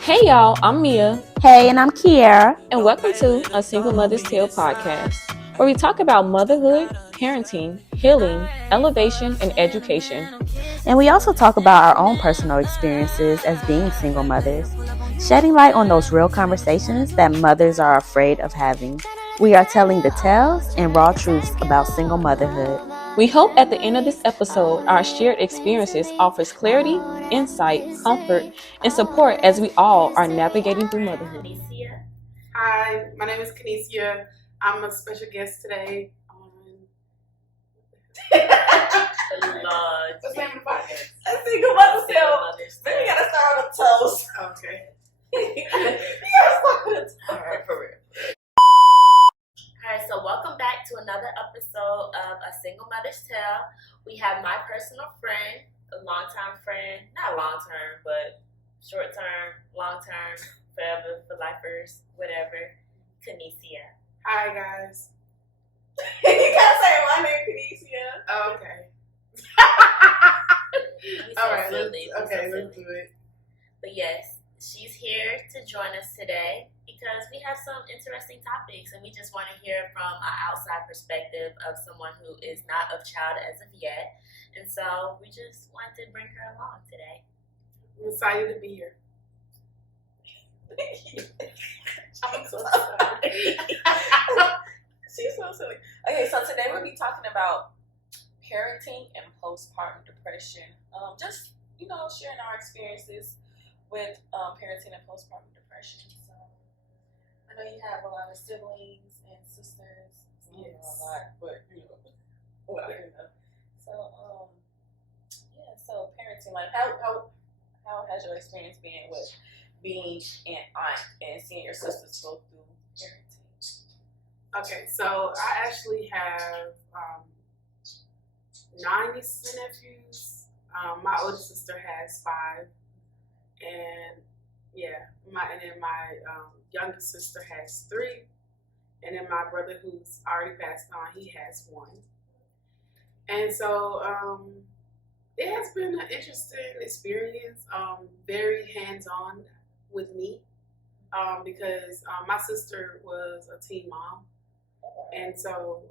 Hey y'all, I'm Mia. Hey, and I'm Kiara. And welcome to A Single Mother's Tale podcast, where we talk about motherhood, parenting, healing, elevation, and education. And we also talk about our own personal experiences as being single mothers, shedding light on those real conversations that mothers are afraid of having. We are telling the tales and raw truths about single motherhood. We hope at the end of this episode, our shared experiences offers clarity, insight, comfort, and support as we all are navigating through motherhood. Hi, my name is Kinesia. I'm a special guest today on what's the name of the podcast? A Single Mother's Tale. Then we gotta start on the toes. Okay. We gotta start on the toes. Alright, for real. Alright, so welcome back to another episode of A Single Mother's Tale. We have my personal friend, a long-time friend, not long-term, but short-term, long-term, forever, for lifers, whatever, Kinesia. Hi, guys. You gotta say my name, Kinesia. Oh, okay. All right, let's do it. But yes, she's here to join us today because we have some interesting topics and we just want to hear from an outside perspective of someone who is not of child as of yet. And so we just wanted to bring her along today. I'm excited to be here. I'm so sorry. She's so silly. Okay, so today we'll be talking about parenting and postpartum depression. Just, sharing our experiences with parenting and postpartum depression. So I know you have a lot of siblings and sisters. Yes. A lot, but So parenting, like how has your experience been with being an aunt and seeing your sisters go through parenting? Okay, so I actually have 9 nieces and nephews. My oldest sister has 5, and my youngest sister has 3, and then my brother, who's already passed on, he has 1. And so it has been an interesting experience, very hands-on with me, because my sister was a teen mom, and so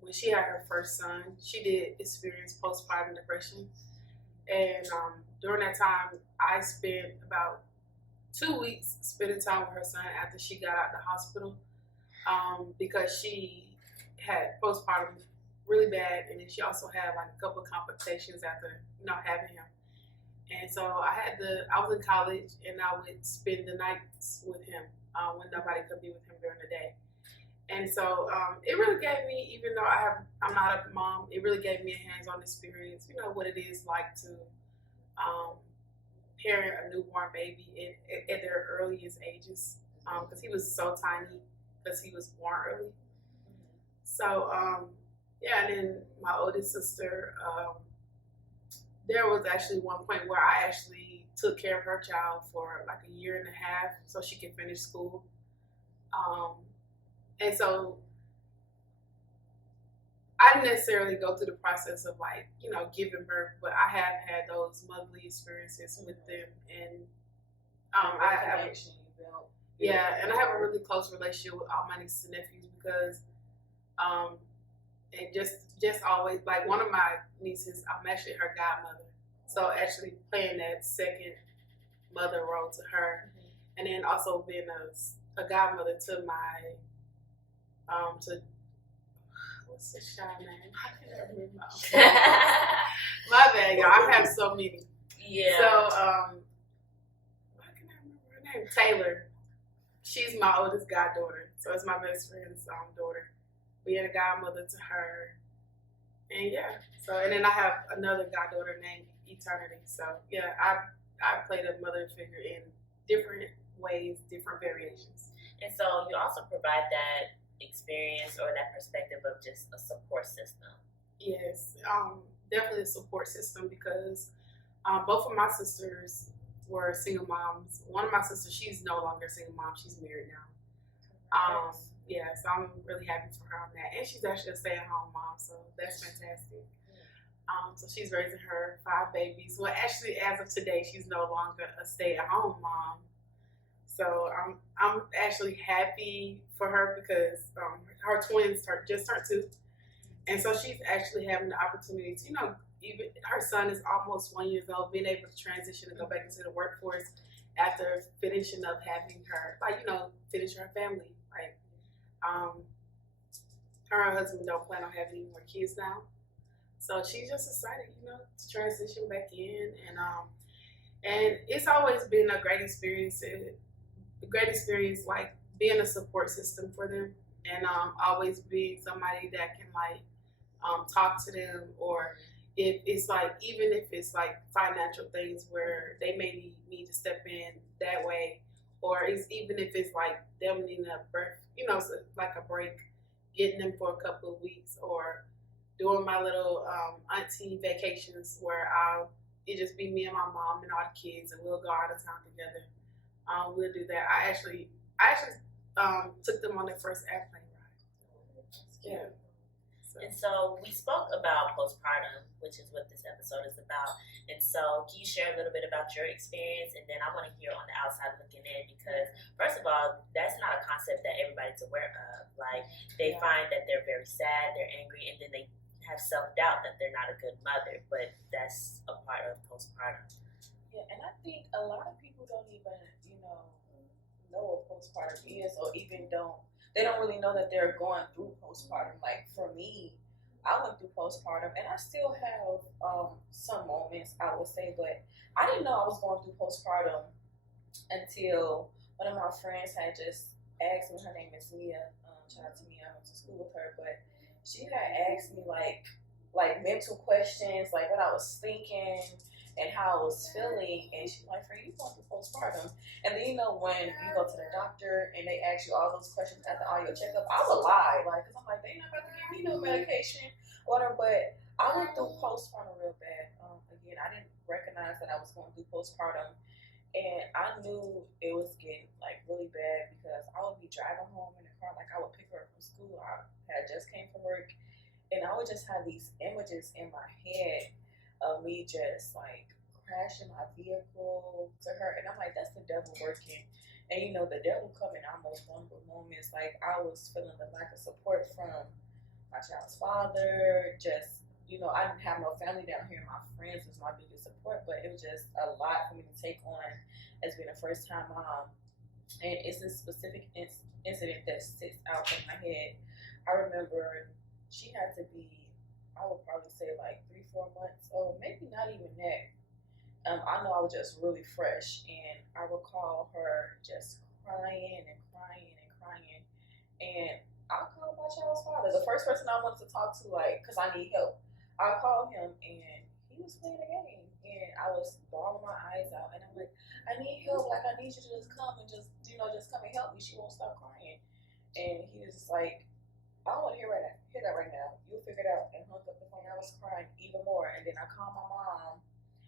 when she had her first son, she did experience postpartum depression. And during that time, I spent about 2 weeks spending time with her son after she got out of the hospital, because she had postpartum really bad, and then she also had like a couple of complications after having him. And so I was in college, and I would spend the nights with him when nobody could be with him during the day. And so it really gave me, even though I'm not a mom, it really gave me a hands-on experience, what it is like to parent a newborn baby at their earliest ages, because he was so tiny because he was born early. So, and then my oldest sister, there was actually one point where I actually took care of her child for like a year and a half so she could finish school. And so I didn't necessarily go through the process of giving birth, but I have had those motherly experiences with them, and I have and I have a really close relationship with all my nieces and nephews because and just always, like, one of my nieces, I'm actually her godmother, so actually playing that second mother role to her, and then also being a godmother to my what's this child name? I can't remember. My bad, y'all. I have so many. Yeah. So why can I remember her name? Taylor. She's my oldest goddaughter, so it's my best friend's daughter. Being a godmother to her, and and then I have another goddaughter named Eternity. So I played a mother figure in different ways, different variations. And so you also provide that experience or that perspective of just a support system. Yes, definitely a support system because both of my sisters were single moms. One of my sisters, she's no longer a single mom. She's married now. So I'm really happy for her on that. And she's actually a stay-at-home mom, so that's fantastic. So she's raising her 5 babies. Well, actually, as of today, she's no longer a stay-at-home mom. So I'm actually happy for her because her twins just turned 2, and so she's actually having the opportunity to, even her son is almost 1 year old, being able to transition and go back into the workforce after finishing up having her, finish her family. Her and her husband don't plan on having any more kids now. So she's just excited, to transition back in, and it's always been a great experience. A great experience, like being a support system for them, and always being somebody that can talk to them, or if it's even if it's financial things where they may need to step in that way, or it's even if it's them needing a break, like a break, getting them for a couple of weeks, or doing my little auntie vacations where it just be me and my mom and all the kids, and we'll go out of town together. We'll do that. I actually took them on their first airplane ride. Yeah. And so we spoke about postpartum, which is what this episode is about. And so can you share a little bit about your experience? And then I want to hear on the outside looking in, because first of all, that's not a concept that everybody's aware of. They find that they're very sad, they're angry, and then they have self-doubt that they're not a good mother. But that's a part of postpartum. Yeah, and I think a lot of people don't even, know what postpartum is, or even they don't really know that they're going through postpartum. Like for me, I went through postpartum, and I still have some moments, I would say, but I didn't know I was going through postpartum until one of my friends had just asked me. Her name is Myia. Shout out to Myia. I went to school with her, but she had asked me like mental questions, like what I was thinking and how I was feeling, and she's like, "Friend, you going through postpartum?" And then when you go to the doctor and they ask you all those questions after all your checkup, I would lie, because I'm like, they not about to give me no medication, whatever. But I went through postpartum real bad. Again, I didn't recognize that I was going through postpartum, and I knew it was getting really bad because I would be driving home in the car, I would pick her up from school. I had just came from work, and I would just have these images in my head of me just crashing my vehicle to her, and I'm like, that's the devil working. And the devil coming almost vulnerable moments. I was feeling the lack of support from my child's father. Just I didn't have no family down here. My friends was my biggest support, but it was just a lot for me to take on as being a first time mom. And it's a specific incident that sticks out in my head. I remember she had to be, I would probably say 3-4 months old, maybe not even that. I know I was just really fresh, and I recall her just crying and crying and crying. And I called my child's father, the first person I wanted to talk to, because I need help. I called him, and he was playing a game, and I was bawling my eyes out, and I'm like, I need help. I need you to just come and just come and help me. She won't stop crying. And he was just like, I don't want to hear that right now. You'll figure it out. And hung up the phone. I was crying even more. And then I called my mom.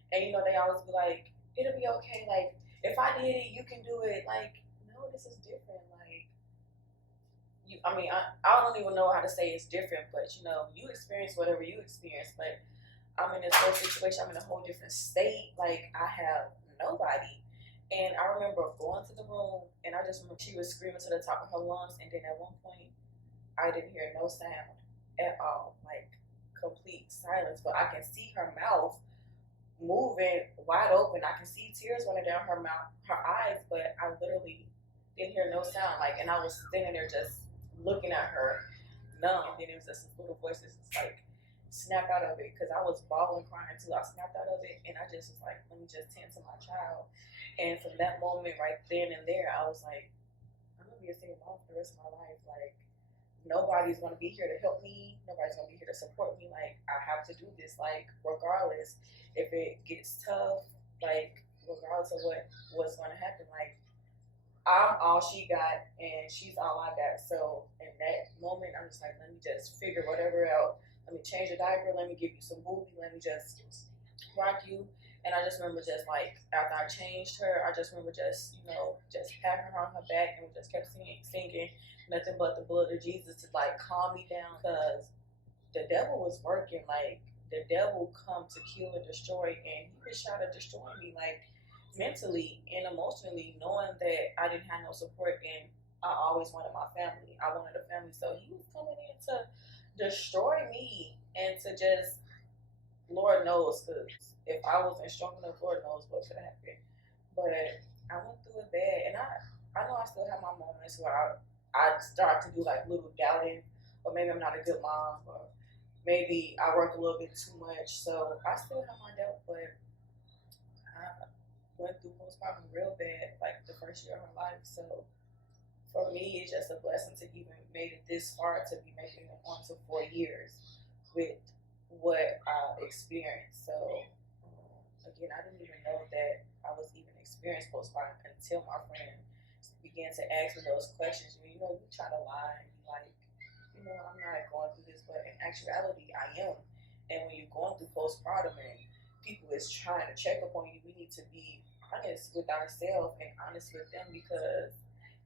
And they always be like, it'll be okay. If I did it, you can do it. No, this is different. I don't even know how to say it's different, but you experience whatever you experience. But I'm in this whole situation. I'm in a whole different state. I have nobody. And I remember going to the room, and I just remember she was screaming to the top of her lungs. And then at one point, I didn't hear no sound at all, complete silence. But I can see her mouth moving wide open. I can see tears running down her mouth, her eyes, but I literally didn't hear no sound. And I was standing there just looking at her, numb. And then it was just this little voice that's snap out of it, because I was bawling, crying too. I snapped out of it, and I just was like, let me just tend to my child. And from that moment, right then and there, I was like, I'm gonna be a single mom for the rest of my life. Nobody's going to be here to help me. Nobody's going to be here to support me. I have to do this, regardless if it gets tough, regardless of what's going to happen. I'm all she got, and she's all I got. So in that moment, I'm just like, let me just figure whatever out. Let me change a diaper. Let me give you some booby. Let me just rock you. And I just remember after I changed her, I just remember just having her on her back, and we just kept singing nothing but the blood of Jesus to calm me down, because the devil was working the devil come to kill and destroy, and he was trying to destroy me, like mentally and emotionally, knowing that I didn't have no support, and I always wanted my family. I wanted a family, so he was coming in to destroy me and to just, Lord knows, because if I wasn't strong enough, Lord knows what could happen. But I went through it bad, and I know I still have my moments where I start to do like little doubting, or maybe I'm not a good mom, or maybe I work a little bit too much. So I still have my doubt, but I went through postpartum real bad, like the first year of her life. So for me, it's just a blessing to even made it this far, to be making it on to 4 years with what I experienced. So again, I didn't even know that I was even experiencing postpartum until my friend began to ask me those questions. You try to lie and be like, I'm not going through this, but in actuality, I am. And when you're going through postpartum and people is trying to check up on you, we need to be honest with ourselves and honest with them, because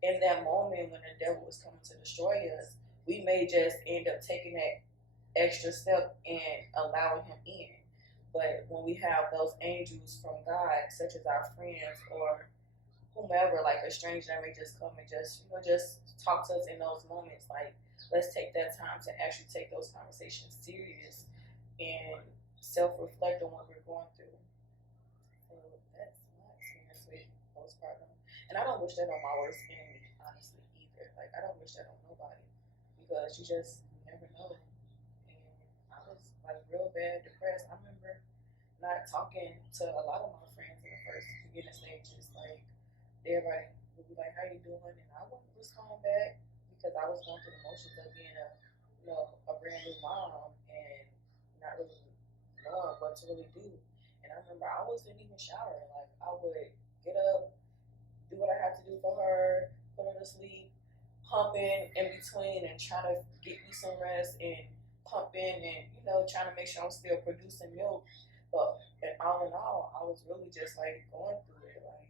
in that moment when the devil was coming to destroy us, we may just end up taking that extra step and allowing him in. But when we have those angels from God, such as our friends or whomever, like a stranger that may just come and just talk to us in those moments, like, let's take that time to actually take those conversations serious and self-reflect on what we're going through. So that's my experience with postpartum. And I don't wish that on my worst enemy, honestly, either. Like, I don't wish that on nobody, because you just never know. And I was like real bad depressed. I remember not talking to a lot of my friends in the first beginning stages. Like, everybody would be like, "How you doing?" And I wouldn't respond back, because I was going through the motions of being a brand new mom and not really knowing what to really do. And I remember I wasn't even showering. Like, I would get up, do what I had to do for her, put her to sleep, pumping in between and trying to get me some rest, and pumping and trying to make sure I'm still producing milk. But and all in all, I was really just like going through it, like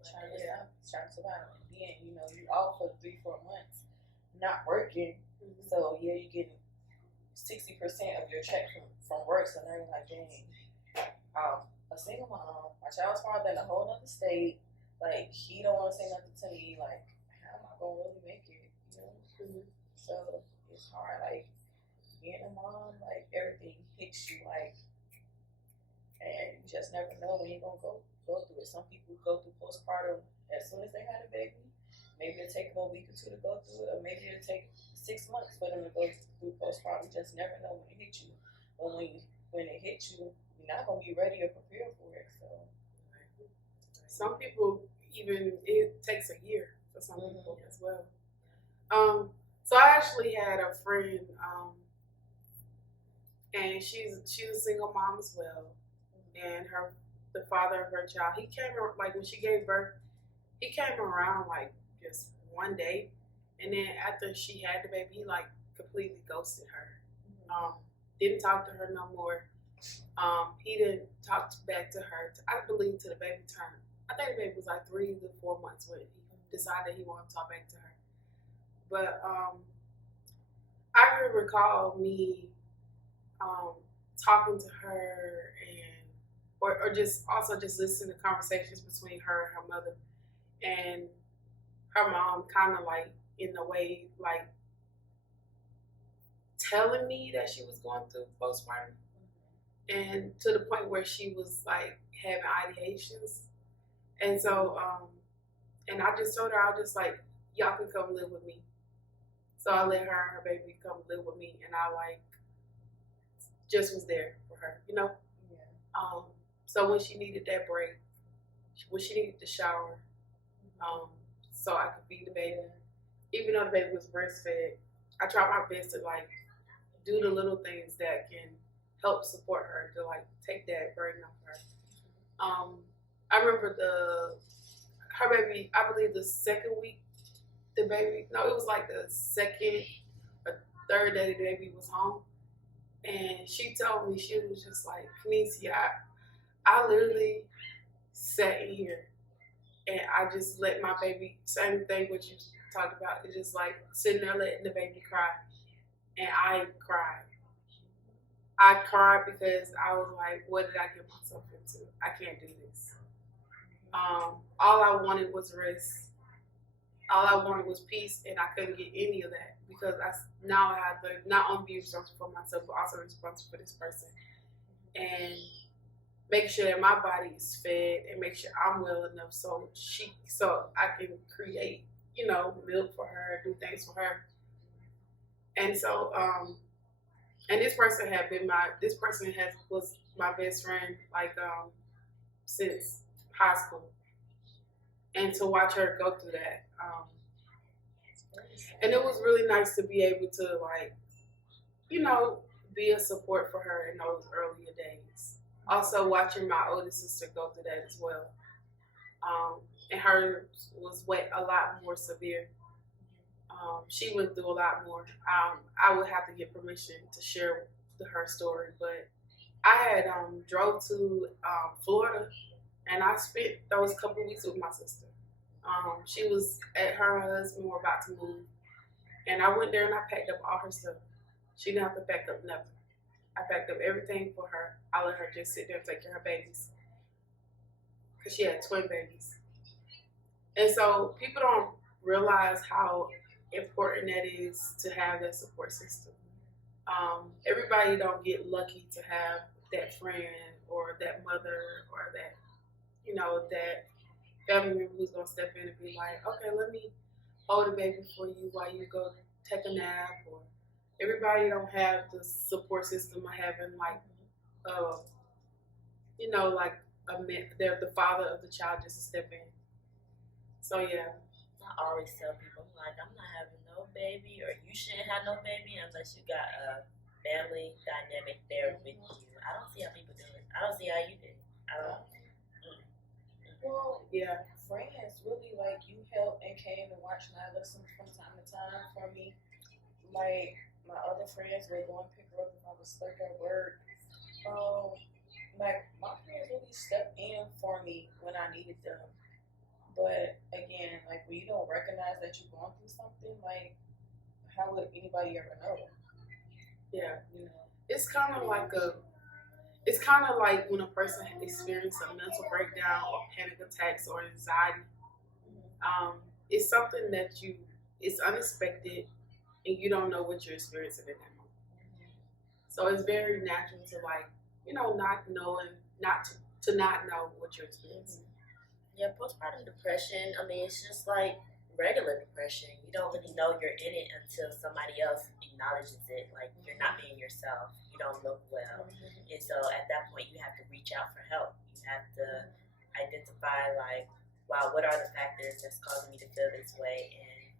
trying to survive. And then you off for 3-4 months, not working. Mm-hmm. So yeah, you getting 60% of your check from work. So now you're like, dang, a single mom, my child's father in a whole other state. Like, he don't want to say nothing to me. Like, how am I gonna really make it? Mm-hmm. So it's hard. Like, being a mom, like, everything hits you, like, and you just never know when you're gonna go through it. Some people go through postpartum as soon as they had a baby. Maybe it'll take them a week or two to go through it, or maybe it'll take 6 months for them to go through postpartum. You just never know when it hits you. But when it hits you, you're not gonna be ready or prepared for it. So some people, even it takes a year for some people as well. So I actually had a friend, and she's a single mom as well, and the father of her child, he came, like, when she gave birth, he came around like just one day, and then after she had the baby, he like completely ghosted her. Didn't talk to her no more. He didn't talk back to her. I believe to the baby term. I think the baby was like 3 to 4 months when he decided he wanted to talk back to her. But I can recall me talking to her, and or just also just listening to conversations between her and her mother, and her mom kind of like in a way like telling me that she was going through postpartum, and to the point where she was like having ideations. And so and I just told her, I was just like, y'all can come live with me. So I let her and her baby come live with me, and I like just was there for her, Yeah. So when she needed that break, when she needed the shower, so I could feed the baby, even though the baby was breastfed, I tried my best to like do the little things that can help support her, to like take that burden off her. I remember her baby, I believe the second week, it was like the second or third day the baby was home. And she told me, she was just like, Kenisi, I literally sat in here and I just let my baby, same thing what you talked about, it's just like sitting there letting the baby cry. And I cried. I cried because I was like, what did I get myself into? I can't do this. All I wanted was rest. All I wanted was peace, and I couldn't get any of that because now I have to not only be responsible for myself, but also responsible for this person, and make sure that my body is fed, and make sure I'm well enough so I can create, milk for her, do things for her, and so and this person was my best friend like since high school, and to watch her go through that. And it was really nice to be able to like, be a support for her in those earlier days. Also watching my older sister go through that as well. And hers was a lot more severe. She went through a lot more. I would have to get permission to share her story, but I had drove to Florida, and I spent those couple of weeks with my sister. She was at her husband were about to move, and I went there and I packed up all her stuff. She didn't have to pack up nothing. I packed up everything for her. I let her just sit there and take care of her babies because she had twin babies. And so people don't realize how important that is to have that support system. Everybody don't get lucky to have that friend or that mother or that, that family member who's gonna step in and be like, okay, let me hold the baby for you while you go take a nap. Or everybody don't have the support system of having like, like they're the father of the child just to step in. So yeah. I always tell people, like, I'm not having no baby, or you shouldn't have no baby unless you got a family dynamic there with you. I don't see how people do it. I don't see how you do it. I don't. Well, yeah, friends really like you helped and came and watched my lessons from time to time for me. Like my other friends would go and pick her up if I was stuck at work. Like my friends really stepped in for me when I needed them. But again, like when you don't recognize that you're going through something, like how would anybody ever know? Yeah, You know, it's kind of like when a person experiences a mental breakdown or panic attacks or anxiety. It's something that it's unexpected, and you don't know what you're experiencing in that moment. So it's very natural to not know what you're experiencing. Yeah, postpartum depression, I mean, it's just like regular depression. You don't really know you're in it until somebody else acknowledges it. Like, you're not being yourself. You don't look well. And so at that point, you have to reach out for help. You have to identify, like, wow, what are the factors that's causing me to feel this way? And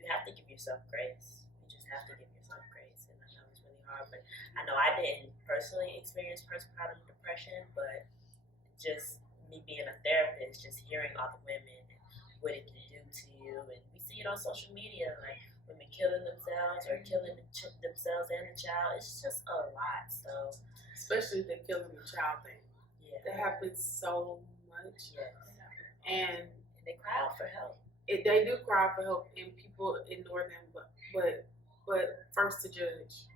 you have to give yourself grace. You just have to give yourself grace. And I know it's really hard, but I know I didn't personally experience postpartum depression, but just me being a therapist, just hearing all the women and what it can do to you, and we see it on social media, like women killing themselves or killing themselves and the child. It's just a lot. So, especially the killing the child thing. Yeah, that happens so much. Yes, and they cry out for help. They do cry for help, and people ignore them. But first to judge.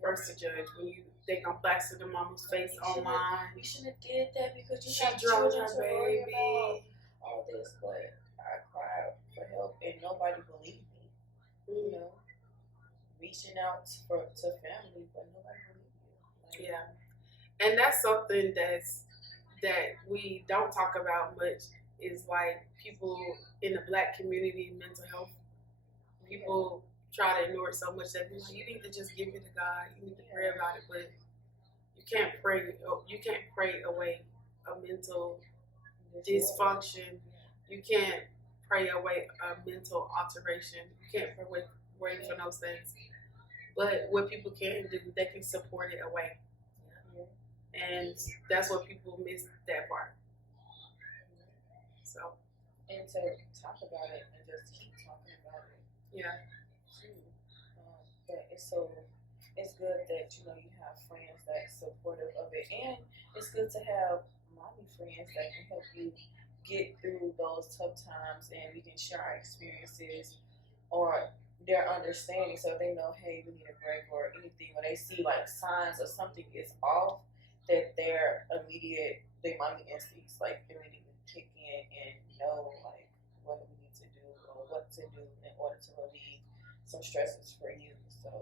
First to judge when they gonna plaster the mama's face online. You shouldn't have did that because you she have drove children her to worry baby. about. All this, but I cried for help and nobody believed me. You know, reaching out to family, but nobody believed me. Like, yeah, and that's something that we don't talk about much. Is like people in the Black community, mental health. People try to ignore it so much that you need to just give it to God. You need to pray about it, but you can't pray. You can't pray away a mental dysfunction. You can't pray away a mental alteration. You can't pray away for those things. But what people can do, they can support it away. And that's what people miss, that part. So, and to talk about it and just keep talking about it. Yeah. But it's good that you have friends that's supportive of it, and it's good to have mommy friends that can help you get through those tough times, and we can share our experiences or their understanding, so if they know, hey, we need a break or anything, or they see like signs or something is off, that their mommy instincts like immediately kick in and know like what we need to do or what to do in order to relieve some stresses for you. So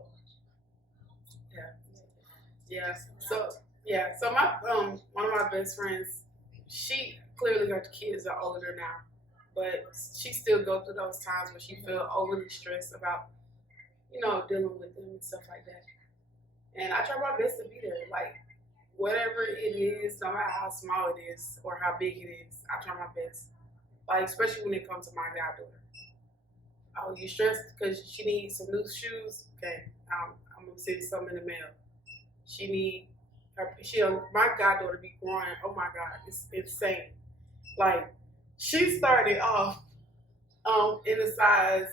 Yeah. Yeah. So my one of my best friends, she clearly her kids are older now, but she still go through those times where she feel overly stressed about, dealing with them and stuff like that. And I try my best to be there. Like whatever it is, no matter how small it is or how big it is, I try my best. Like especially when it comes to my goddaughter. Oh, you stressed because she needs some new shoes? Okay, I'm gonna send some in the mail. She need my goddaughter be growing. Oh my god, it's insane. Like she started off in a size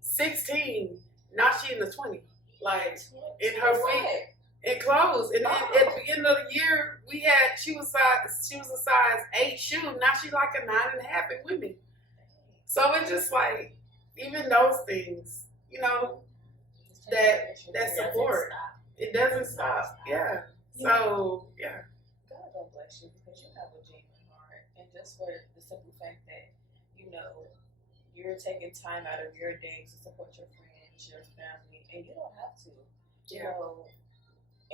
16. Now she in the 20. Like in her feet and clothes. And then at the beginning of the year she was a size 8 shoe. Now she's like a 9.5 in women. So it's just like even those things, that support. It doesn't stop. Yeah. So yeah. God don't bless you because you have a genuine heart, and just for the simple fact that you're taking time out of your day to support your friends, your family, and you don't have to.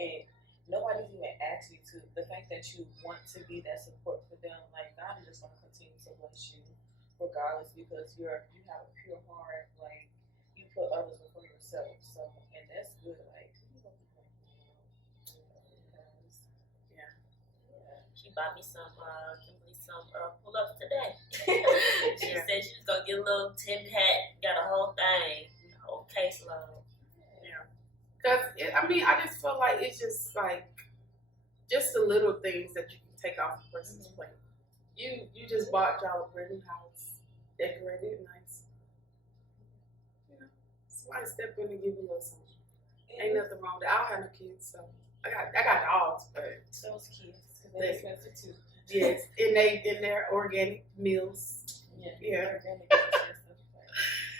And nobody's even asked you to. The fact that you want to be that support for them, like God is just going to continue to bless you, regardless, because you have a pure heart. Like you put others before yourself. So, and that's good. Like she bought me some Kimberly some pull-ups today. She said she was gonna get a little 10-pack, got a whole thing, whole caseload. Yeah, because I just feel like it's just like just the little things that you can take off a person's plate. You just bought y'all a brand new house, decorated nice. Somebody step in and give you a little something. Ain't nothing wrong with it. I don't have no kids, so I got dogs, but those kids. They're expensive too. Yes, in their organic meals. Yeah.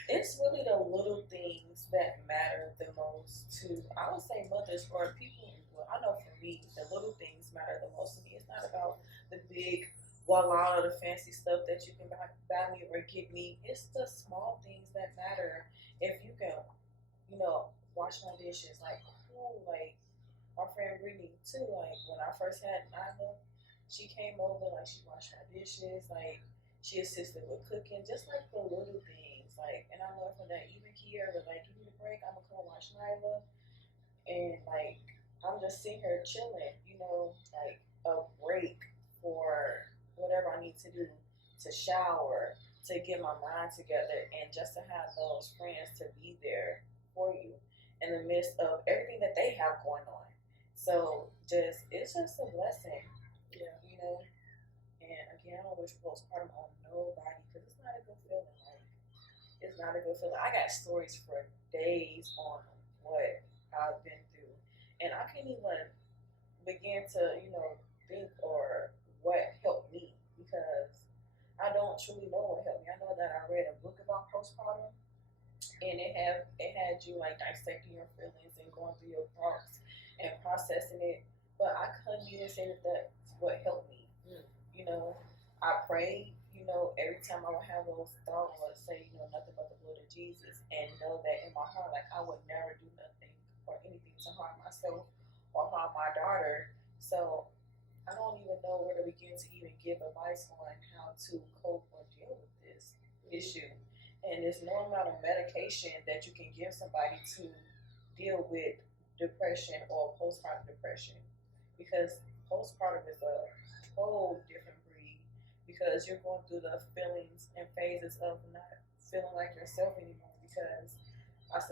It's really the little things that matter the most to, I would say, mothers or people. Well, I know for me, the little things matter the most to me. It's not about the big voila or the fancy stuff that you can buy me or give me. It's the small things that matter. If you can, wash my dishes, like my friend Brittany too, like when I first had Nyla, she came over, like she washed my dishes, like she assisted with cooking, just like the little things, like, and I love her that. Even Kiara, like, give me a break, I'm gonna come watch Nyla, and like I'm just seeing her chilling, like a break for whatever I need to do, to shower, to get my mind together, and just to have those friends to be there for you in the midst of everything that they have going on. So it's just a blessing, And again, I don't wish postpartum on nobody because it's not a good feeling. Like it's not a good feeling. I got stories for days on what I've been through, and I can't even begin to think or what helped me because I don't truly know what helped me. I know that I read a book about postpartum, and it had you like dissecting your feelings and going through your thoughts and processing it, but I couldn't even say that that's what helped me. I prayed, every time I would have those thoughts, I would say, nothing but the blood of Jesus, and know that in my heart, like I would never do nothing or anything to harm myself or harm my daughter. So I don't even know where to begin to even give advice on how to cope or deal with this issue. And there's no amount of medication that you can give somebody to deal with depression or postpartum depression, because postpartum is a whole different breed, because you're going through the feelings and phases of not feeling like yourself anymore, because I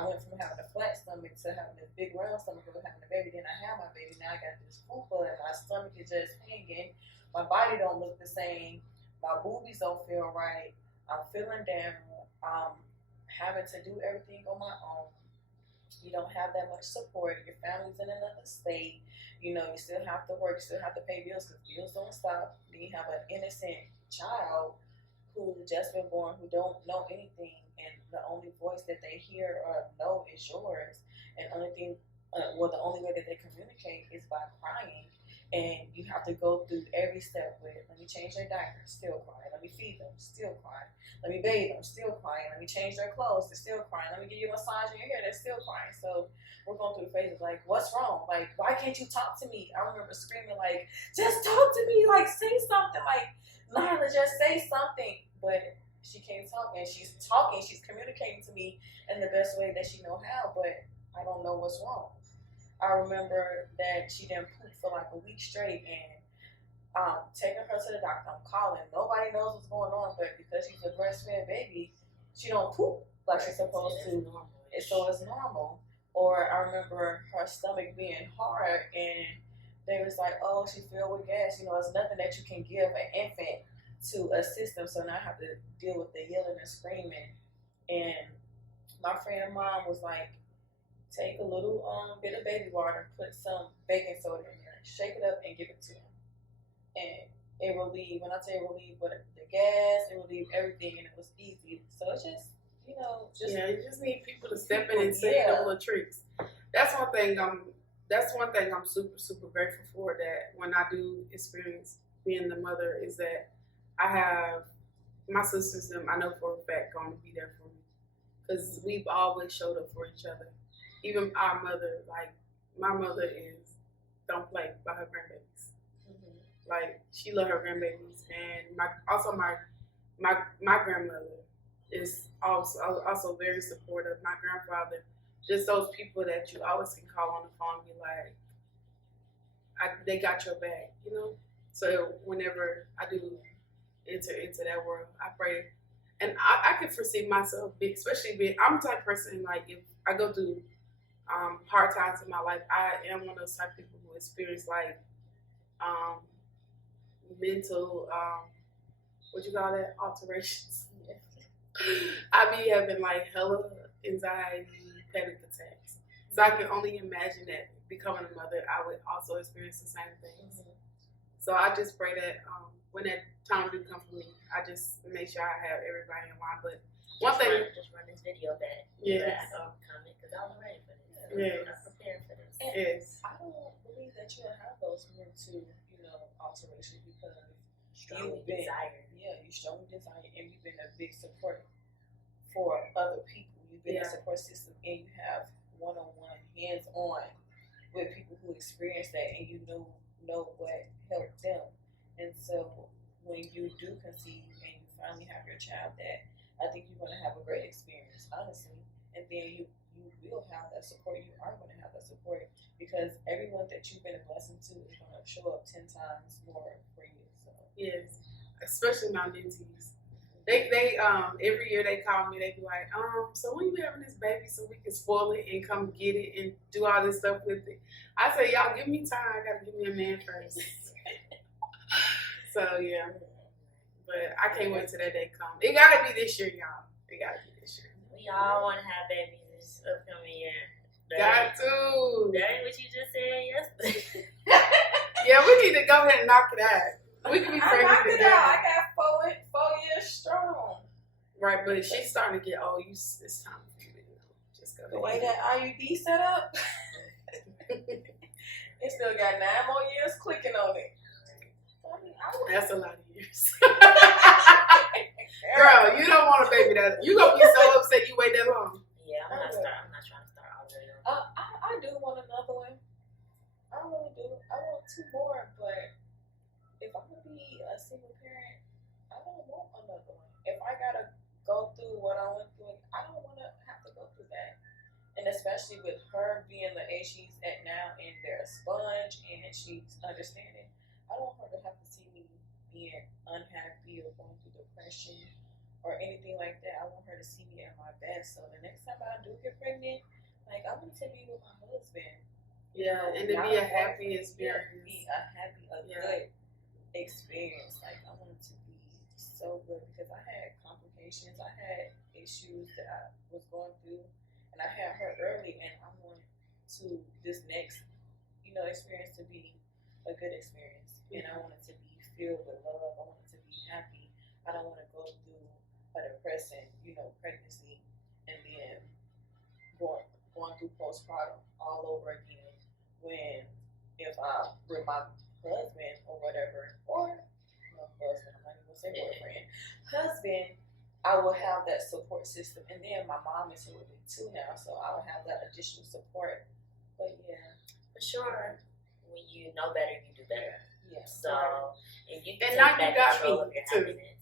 went from having a flat stomach to having a big round stomach of having a baby. Then I have my baby. Now I got this fupa and my stomach is just hanging. My body don't look the same. My boobies don't feel right. I'm feeling down. I'm having to do everything on my own. You don't have that much support. Your family's in another state. You still have to work. You still have to pay bills because bills don't stop. Then you have an innocent child who just been born, who don't know anything, and the only voice that they hear or know is yours, and the only way that they communicate is by crying. And you have to go through every step with, let me change their diapers, still crying. Let me feed them, still crying. Let me bathe them, still crying. Let me change their clothes, they're still crying. Let me give you a massage in your hair, they're still crying. So we're going through phases like, what's wrong? Like, why can't you talk to me? I remember screaming like, just talk to me, like say something, like Nyla, just say something. But she can't talk, and she's talking, she's communicating to me in the best way that she know how, but I don't know what's wrong. I remember that she didn't poop for like a week straight, and taking her to the doctor. I'm calling. Nobody knows what's going on, but because she's a breastfed baby, she don't poop like she's supposed to. So it's normal. Or I remember her stomach being hard, and they was like, "Oh, she filled with gas. You know, it's nothing that you can give an infant to assist them." So now I have to deal with the yelling and screaming. And my friend mom was like, take a little bit of baby water, put some baking soda in there, shake it up, and give it to him. And it will leave. When I say it will leave, but the gas, it will leave everything, and it was easy. So it's just, you just need people to step in and say the little tricks. That's one thing I'm super super grateful for. That when I do experience being the mother, is that I have my sisters. I know for a fact going to be there for me, because we've always showed up for each other. Even our mother, like my mother don't play by her grandbabies. Mm-hmm. Like she love her grandbabies, and my grandmother is also very supportive. My grandfather, just those people that you always can call on the phone and be like, they got your back, you know. So whenever I do enter into that world, I pray, and I can foresee myself, especially I'm the type of person, like if I go through hard times in my life, I am one of those type of people who experience like mental what you call that, alterations. I be having like hella anxiety, panic attacks. So I can only imagine that becoming a mother, I would also experience the same things. Mm-hmm. So I just pray that when that time do come for me, I just make sure I have everybody in line. But one thing, just run this video back. Comment, because I was ready for this. Yes. I'm prepared for this. And yes. I don't believe that you'll have those mental, alterations, because strongly desire. Yeah, you strongly desire, and you've been a big support for other people. You've been a support system, and you have one-on-one, hands-on with people who experience that, and you know what helped them. And so when you do conceive and you finally have your child, that I think you're going to have a great experience, honestly. And then you will have that support. You are going to have that support, because everyone that you've been a blessing to is going to show up 10 times more for you. So yes, especially my mentees. They every year they call me. They be like, so when you having this baby so we can spoil it and come get it and do all this stuff with it? I say, y'all give me time. I gotta give me a man first. So yeah, but I can't wait till that day come. It gotta be this year, y'all. It gotta be this year. We all want to have babies this upcoming year. Got to. That ain't what you just said yesterday. Yeah, we need to go ahead and knock it out. We can be I knocked it together. out. I got 4 years strong. Right, but if she's starting to get old, it's time for you to just go ahead. The way that IUD set up, it still got 9 more years clicking on it. That's a lot of years. Girl, you don't want a baby that you gonna be so upset you wait that long. Yeah, I'm not trying to start already. I do want another one. I really do. I want 2 more, but if I'm gonna be a single parent, I don't want another one. If I gotta go through what I went through, I don't want to have to go through that. And especially with her being the age she's at now, and they're a sponge, and she's understanding, I don't want her to have to see me being unhappy or going through depression or anything like that. I want her to see me at my best. So the next time I do get pregnant, like, I want to be with my husband. Yeah, and to be a happy experience. Be a happy, good experience. Like, I want it to be so good, because I had complications. I had issues that I was going through, and I had her early, and I want to this next, experience to be a good experience. And I want it to be filled with love. I want it to be happy. I don't want to go through a depressing, pregnancy. and then going through postpartum all over again. When if I with my husband or whatever, or no husband, I'm not even gonna say boyfriend, husband, I will have that support system, and then my mom is here with me too now, so I will have that additional support. But yeah, For sure. When you know better, you do better. yeah. So, and you can And take now you back got control me, of your too. happiness.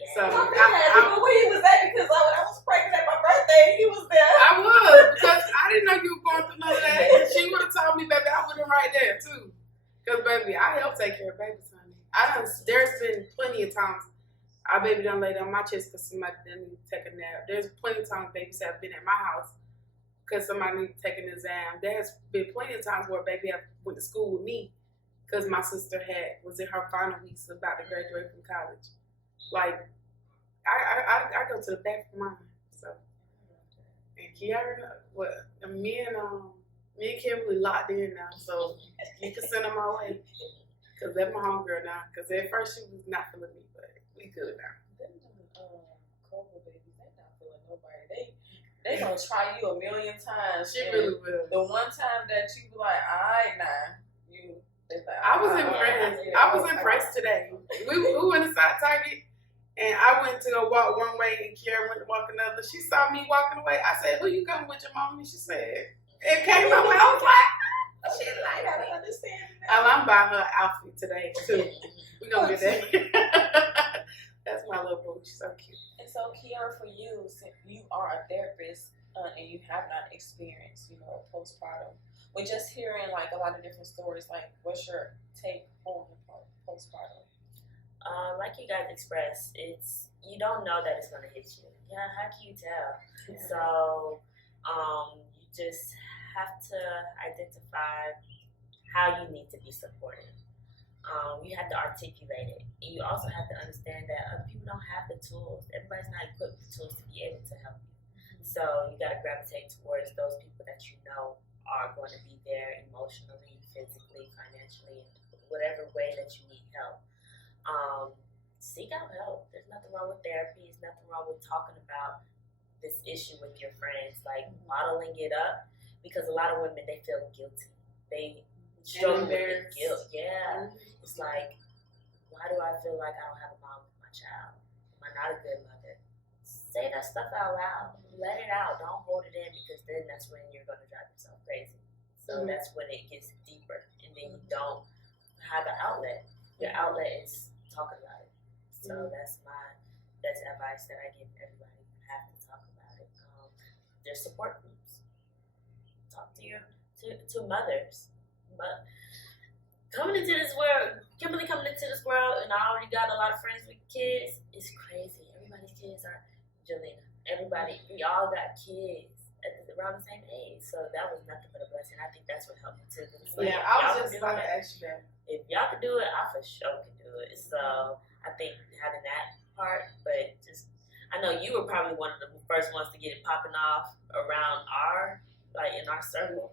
Yeah. So I'm happy, but where he was at, because when I was pregnant at my birthday, he was there. I was, because I didn't know you were going through none of that. She would have told me, baby, I would have been right there too. Because baby, I help take care of babies, honey. There's been plenty of times our baby done laid on my chest because somebody didn't need to take a nap. There's plenty of times babies have been at my house because somebody need to take an exam. There has been plenty of times where baby have went to school with me because my sister was in her final weeks about to graduate from college. Like, I go to the back of mine. So, and Kiara, me and Kimberly locked in now, so you can send them my way. Cause that's my homegirl now. Cause at first she was not feeling me, but we good now. Them Cobra babies, they not feeling nobody. They gonna try you a million times. She and really will. The one time that you be like, alright nah, you. Like, I was impressed. I was impressed today. We went inside Target, and I went to go walk one way, and Kiara went to walk another. She saw me walking away. I said, "Who you coming with, your mom?" And she said, "It came my way." I was like, She like, I don't understand. I'm buying her outfit today too. We gonna get that. That's my little boo. She's so cute. And so, Kiara, for you, since you are a therapist and you have not experienced, postpartum, we're just hearing like a lot of different stories. Like, what's your take on postpartum? Like you guys expressed, you don't know that it's gonna hit you. Yeah, how can you tell? Yeah. So, you just have to identify how you need to be supported. You have to articulate it. And you also have to understand that other people don't have the tools. Everybody's not equipped with the tools to be able to help you. So you got to gravitate towards those people that you know are going to be there emotionally, physically, financially, in whatever way that you need help. Seek out help. There's nothing wrong with therapy. There's nothing wrong with talking about this issue with your friends, like bottling it up, because a lot of women, they feel guilty. They struggle with the guilt. Yeah. It's like, why do I feel like I don't have a mom with my child? Am I not a good mother? Say that stuff out loud. Let it out. Don't hold it in, because then that's when you're going to drive yourself crazy. So that's when it gets deeper, and then you don't have an outlet. Your outlet is talking about it. So that's my best advice that I give everybody. You have to talk about it. There's support groups. Talk to mothers. But coming into this world, Kimberly coming into this world, and I already got a lot of friends with kids. It's crazy. Everybody's kids are Jelena. Everybody, we all got kids around the same age, so that was nothing but a blessing. I think that's what helped me too. Like, Yeah, I was just about to ask you that. If y'all can do it, I for sure can do it. So I think having that part, but just, I know you were probably one of the first ones to get it popping off around in our circle.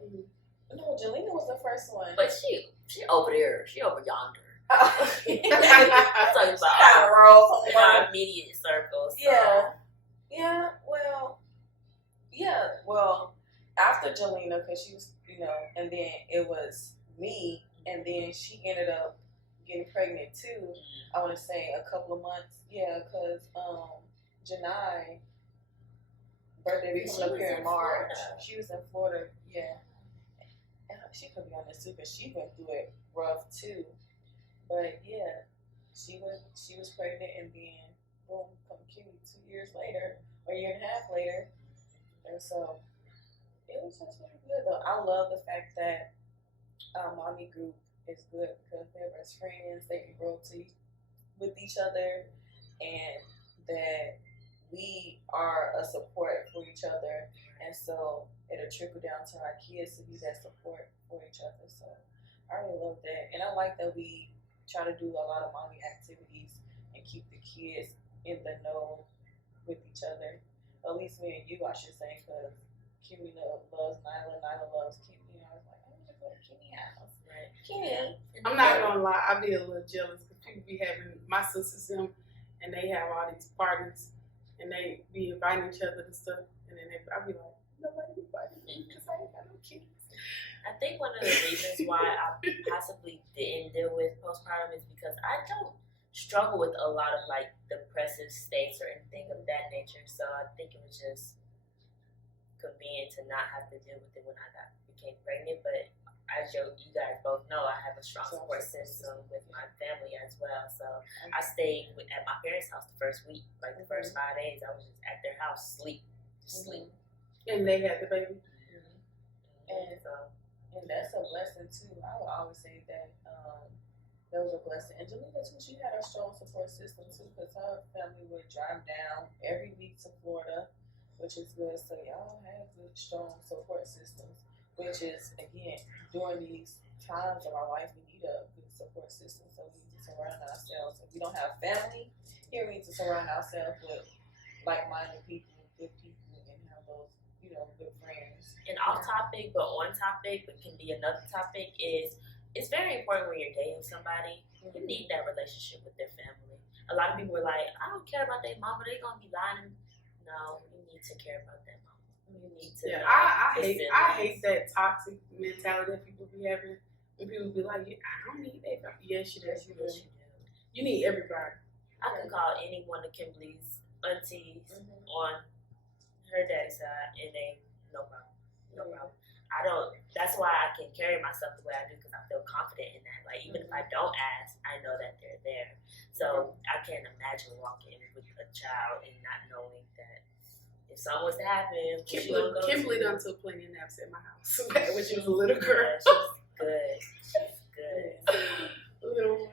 No, Jelena was the first one. But she over there, she over yonder. Oh. I'm talking about in our immediate circle. So. Well, after Jelena, because she was, and then it was me, and then she ended up getting pregnant too. I want to say a couple of months. Yeah, because Janai birthday be coming up here in March. Florida. She was in Florida. Yeah. And she could be on this too, because she went through it rough too. But yeah, she was pregnant, and then boom, come Kiwi 2 years later, or a year and a half later. And so it was just really good though. I love the fact that our mommy group is good, because they're best friends. They can grow with each other, and that we are a support for each other. And so it'll trickle down to our kids to be that support for each other. So I really love that. And I like that we try to do a lot of mommy activities and keep the kids in the know with each other. At least me and you, I should say, because Kimmy loves Nyla, Nyla loves Kimmy. I was like, I'm going to go to Kimmy house. Right. Kimmy. I'm not gonna lie, I be a little jealous because people be having my sisters and they have all these parties and they be inviting each other to stuff. And then I'll be like, nobody invited me because I ain't got no kids. I think one of the reasons why I possibly didn't deal with postpartum is because I don't struggle with a lot of like depressive states or anything of that nature. So I think it was just convenient to not have to deal with it when I became pregnant. But as you guys both know, I have a strong support system with my family as well. So I stayed at my parents' house the first week, like the first 5 days. I was just at their house, sleep. And they had the baby. And that's a blessing too. I would always say that that was a blessing. And Jalika too, she had a strong support system too, because her family would drive down every week to Florida, which is good. So y'all have good, strong support systems, which is, again, during these times of our life, we need a good support system. So we need to surround ourselves. If we don't have family, here we need to surround ourselves with like-minded people, good people, and have those, good friends. And off topic, but on topic, but can be another topic, is it's very important when you're dating somebody, you need that relationship with their family. A lot of people are like, I don't care about their mama, they're going to be lying. No, you need to care about their mama. You need to. Yeah, I hate that toxic mentality that people be having. When people be like, I don't need that. Yes, you do. You need everybody. I can call any one of Kimberly's aunties on her daddy's side, and they no problem. I don't. That's why I can carry myself the way I do, because I feel confident in that. Like even if I don't ask, I know that they're there. So I can't imagine walking with a child and not knowing that if something was to happen, Kimberly done took plenty of naps at my house when she was a little girl. Yeah, she's good. Little.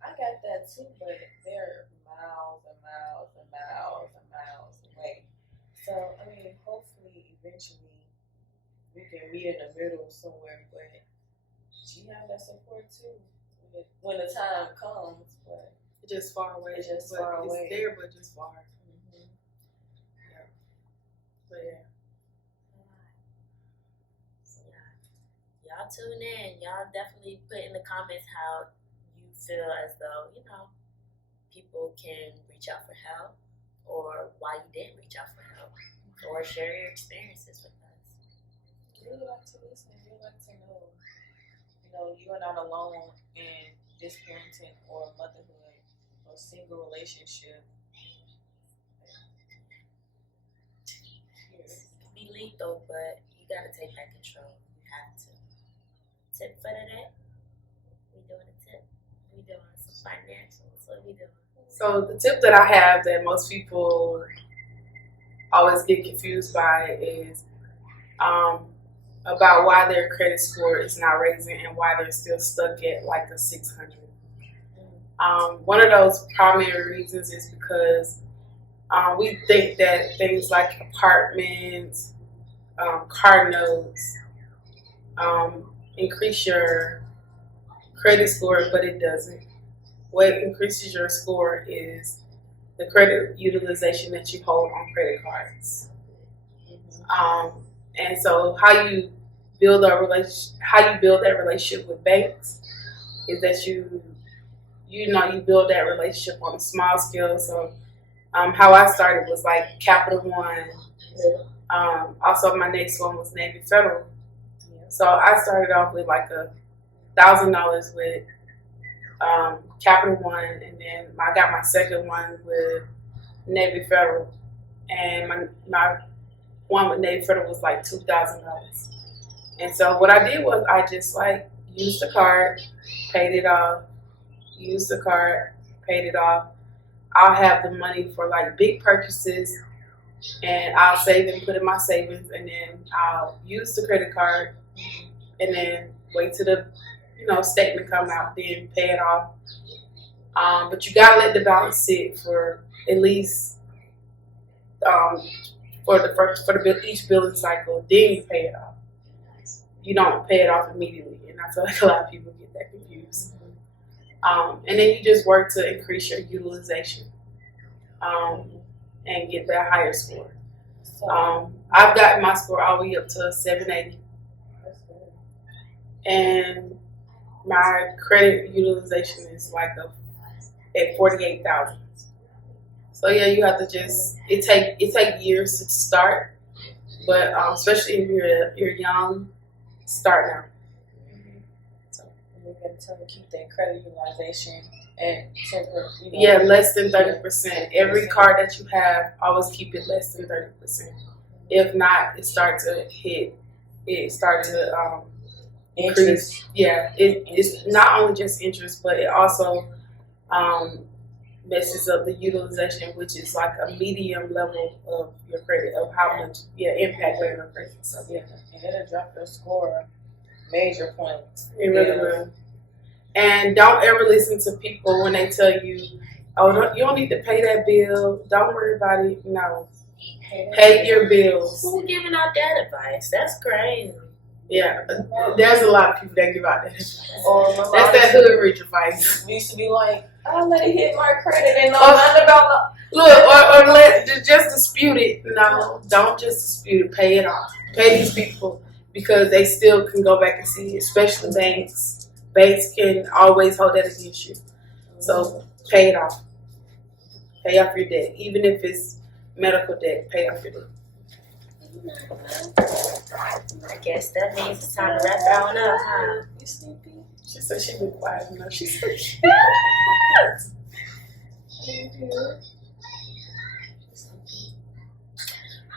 I got that too, but they're miles and miles and miles and miles away. So, hopefully, eventually, we can meet in the middle somewhere, but she has that support too when the time comes, but it's just far away. It's there, but just far. Yeah. But yeah. Y'all tune in. Y'all definitely put in the comments how you feel as though, people can reach out for help, or why you didn't reach out for help, or share your experiences with us. We would like to listen. We would like to know, you are not alone in this parenting or motherhood or single relationship. It can be lethal, but you gotta take that control. You have to. Tip for today. We doing a tip. We doing some financials. What we doing? So the tip that I have that most people always get confused by is about why their credit score is not raising and why they're still stuck at like a 600. One of those primary reasons is because we think that things like apartments, car notes, increase your credit score, but it doesn't. What increases your score is the credit utilization that you hold on credit cards. And so how you build that relationship with banks is that you build that relationship on a small scale. So how I started was like Capital One. Also, my next one was Navy Federal. So I started off with like $1,000 with Capital One, and then I got my second one with Navy Federal, and my one with Navy Federal was like $2,000. And so what I did was I just like used the card, paid it off, used the card, paid it off. I'll have the money for like big purchases, and I'll save and put in my savings, and then I'll use the credit card, and then wait till the statement come out, then pay it off. But you gotta let the balance sit for at least for each billing cycle. Then you pay it off. You don't pay it off immediately, and I feel like a lot of people get that confused. And then you just work to increase your utilization and get that higher score. I've gotten my score all the way up to 780, and my credit utilization is like at 48,000. So yeah, you have to just it take years to start, but especially if you're young, start now. So we're going to tell them keep that credit utilization at 10%. Yeah, less than 30%. Every card that you have, always keep it less than 30%. If not, it starts to hit. It starts to increase. Yeah, it's not only just interest, but it also messes up the utilization, which is like a medium level of your credit, of how much impact on your credit. So yeah, and it'll drop your score major points. It really will. And don't ever listen to people when they tell you, "Oh, you don't need to pay that bill. Don't worry about it." No, pay your bills. Who giving out that advice? That's crazy. Yeah, there's a lot of people that give out that advice. Or That's that hood rich advice. We used to be like, "I let it hit my credit and know nothing about Look, or just dispute it. No, don't just dispute it. Pay it off. Pay these people because they still can go back and see it, especially banks. Banks can always hold that against you. So pay it off. Pay off your debt. Even if it's medical debt, pay off your debt. I guess that means it's time to wrap it on up, huh? You sleepy? She said she'd be quiet. No, she said she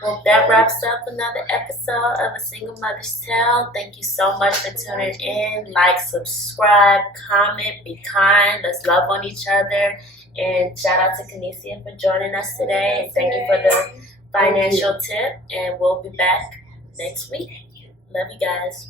Well, that wraps up another episode of A Single Mother's Tale. Thank you so much for tuning in. Like, subscribe, comment, be kind. Let's love on each other. And shout out to Kinesia for joining us today. And thank you for the financial tip. And we'll be back next week. Love you guys.